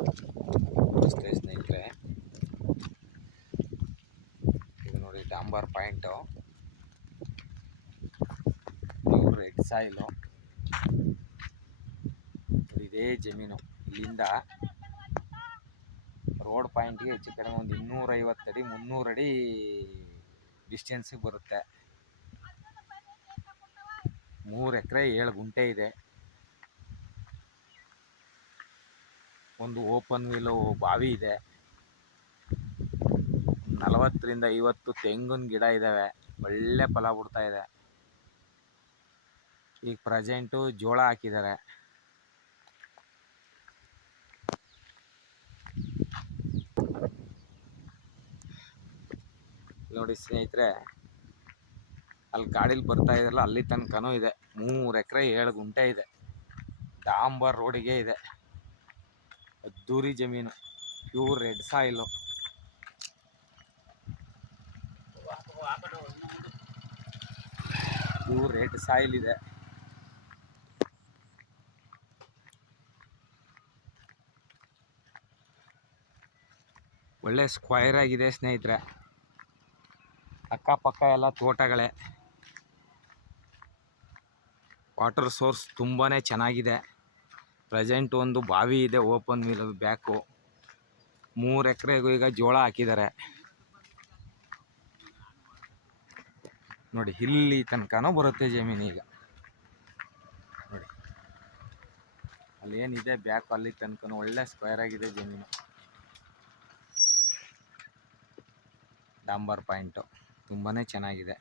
ಅಷ್ಟೇ ಸ್ನೇಹಿತರೆ. ಇದು ನೋಡಿ ಡಾಂಬರ್ ಪಾಯಿಂಟು, ಪ್ಯೂರ್ ರೆಡ್ ಸಾಯಿಲು. ಇದೇ ಜಮೀನು ಇಲ್ಲಿಂದ ರೋಡ್ ಪಾಯಿಂಟ್ಗೆ ಹೆಚ್ಚು ಕಡಿಮೆ ಒಂದು 250 ಅಡಿ 300 ಅಡಿ ಡಿಸ್ಟೆನ್ಸಿಗೆ ಬರುತ್ತೆ. 3 ಎಕರೆ 7 ಗುಂಟೆ ಇದೆ. ಒಂದು ಓಪನ್ ವೀಲು ಬಾವಿ ಇದೆ. 40ರಿಂದ 50 ತೆಂಗಿನ ಗಿಡ ಇದ್ದಾವೆ. ಒಳ್ಳೆ ಫಲ ಬಿಡ್ತಾ ಇದೆ. ಈಗ ಪ್ರೆಸೆಂಟು ಜೋಳ ಹಾಕಿದ್ದಾರೆ. ನೋಡಿ ಸ್ನೇಹಿತರೆ, ಅಲ್ಲಿ ಗಾಡೀಲಿ ಬರ್ತಾ ಇದೆಯಲ್ಲ, ಅಲ್ಲಿ ತನಕನೂ ಇದೆ. 3 ಎಕರೆ 7 ಗುಂಟೆ ಇದೆ. ಡಾಂಬರ್ ರೋಡಿಗೆ ಇದೆ. ಅದ್ದೂರಿ ಜಮೀನು, pure red soil. Pure red soil ಇದೆ. ಒಳ್ಳೆ ಸ್ಕ್ವೈರ್ ಆಗಿದೆ ಸ್ನೇಹಿತರೆ. ಅಕ್ಕಪಕ್ಕ ಎಲ್ಲ ತೋಟಗಳೇ. ವಾಟರ್ ಸೋರ್ಸ್ ತುಂಬಾ ಚೆನ್ನಾಗಿದೆ. ಪ್ರೆಸೆಂಟ್ ಒಂದು ಬಾವಿ ಇದೆ ಓಪನ್ ವೀಲ್ ಬ್ಯಾಕು. 3 ಎಕರೆಗೂ ಈಗ ಜೋಳ ಹಾಕಿದ್ದಾರೆ. ನೋಡಿ ಇಲ್ಲಿ ತನಕನೂ ಬರುತ್ತೆ ಜಮೀನು. ಈಗ ನೋಡಿ ಅಲ್ಲಿ ಏನಿದೆ ಬ್ಯಾಕು, ಅಲ್ಲಿ ತನಕನೂ ಒಳ್ಳೆ ಸ್ಕ್ವೇರ್ ಆಗಿದೆ ಜಮೀನು. ಡಾಂಬರ್ ಪಾಯಿಂಟು ತುಂಬಾ ಚೆನ್ನಾಗಿದೆ.